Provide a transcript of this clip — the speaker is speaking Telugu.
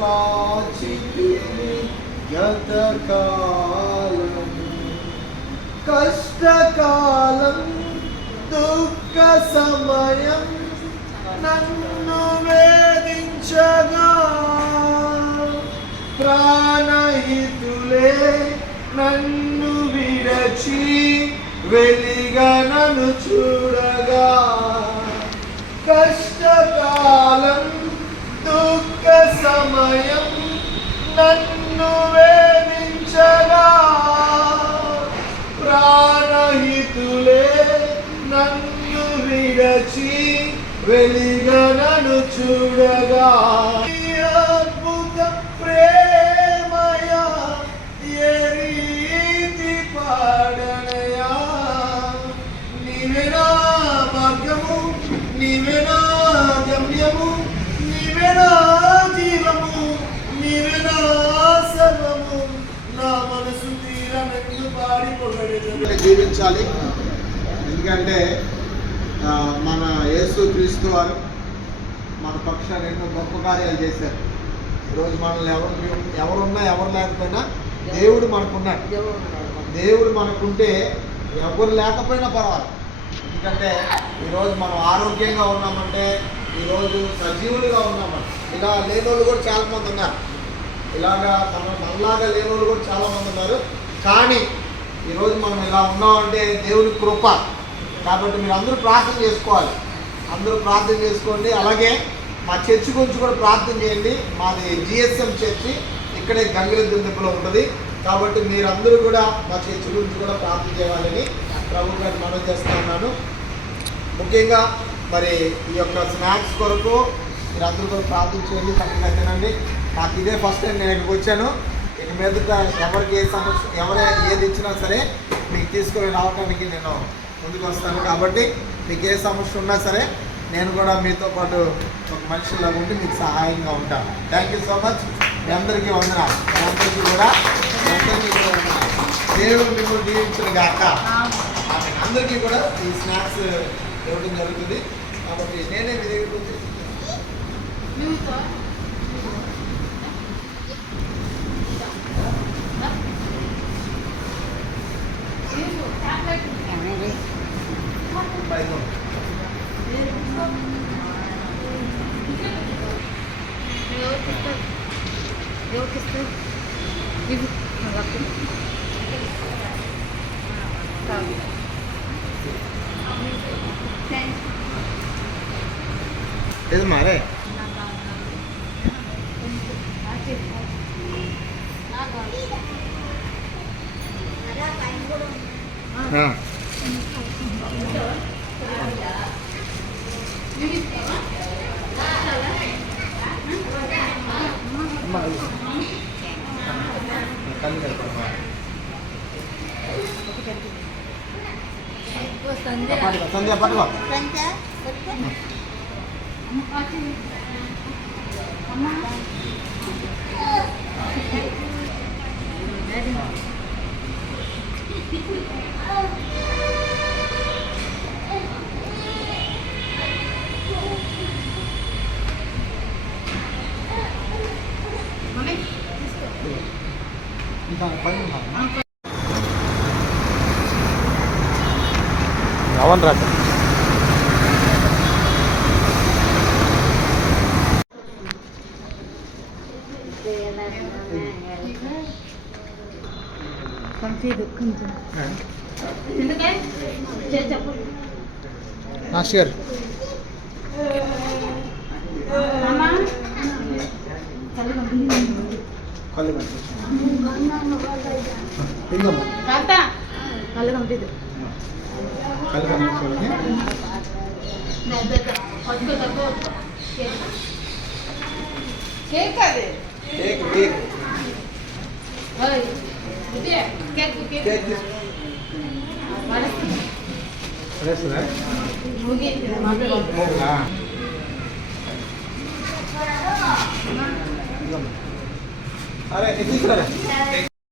కాచితివి గతకాలం కష్టకాలం దుఃఖ సమయం నన్ను వేధించగా ప్రాణహితులే నన్ను విరచి వెలిగా నన్ను చూడగా కష్టకాలం దుఃఖ సమయం నన్ను వేధించగా ప్రాణహితులే నన్ను విరచి వెలిగా నన్ను చూడగా అద్భుత ప్రేమయా ఏ రీతి పాడనయా నీవే నా మార్గము నీవే నా గమ్యము నీవే నా జీవము నీవే నా సర్వము నా మనసు తీరనెందు పాడి పొగడెదను. జీవించాలి. ఎందుకంటే మన యేసు క్రీస్తు వారు మన పక్షాన్ని ఎన్నో గొప్ప కార్యాలు చేశారు. ఈరోజు మనల్ని ఎవరున్నా ఎవరు లేకపోయినా దేవుడు మనకున్నాడు. దేవుడు మనకుంటే ఎవరు లేకపోయినా పర్వాలేదు. ఎందుకంటే ఈరోజు మనం ఆరోగ్యంగా ఉన్నామంటే, ఈరోజు సజీవులుగా ఉన్నామంటే, ఇలా లేనోళ్ళు కూడా చాలామంది ఉన్నారు. ఇలాగా మనలాగా లేనోళ్ళు కూడా చాలామంది ఉన్నారు. కానీ ఈరోజు మనం ఇలా ఉన్నామంటే దేవుని కృప. కాబట్టి మీరు అందరూ ప్రార్థన చేసుకోవాలి. అందరూ ప్రార్థన చేసుకోండి. అలాగే మా చర్చి గురించి కూడా ప్రార్థన చేయండి. మాది జిఎస్ఎం చర్చి ఇక్కడే గంగిరెద్దులో ఉంటుంది. కాబట్టి మీరందరూ కూడా మా చర్చి గురించి కూడా ప్రార్థన చేయాలని ప్రభు గారిని మనవి చేస్తూ ఉన్నాను. ముఖ్యంగా మరి ఈ యొక్క స్నాక్స్ కొరకు మీరందరూ కూడా ప్రార్థన చేయండి. చక్కగా తినండి. నాకు ఇదే ఫస్ట్ టైం నేను ఇక్కడికి వచ్చాను. ఇక మీదట ఎవరికి ఏ సమస్య ఏది ఇచ్చినా సరే మీకు తీసుకొని రావడానికి నేను ముందుకు వస్తాను. కాబట్టి మీకు ఏ సమస్య ఉన్నా సరే నేను కూడా మీతో పాటు ఒక మనిషిలాగా ఉండి మీకు సహాయంగా ఉంటాను. Thank you so much. మీ అందరికీ వందనాలు. మీ అందరికీ కూడా వందనాలు. దేవుడు మిమ్మల్ని దీవించిన గాక. అందరికీ కూడా ఈ స్నాక్స్ ఇవ్వడం జరుగుతుంది. కాబట్టి నేనే మీ దగ్గరికి వచ్చి ఇది మారే సంధ్య పట్టుకో. అవును రాక నాషర్ अरे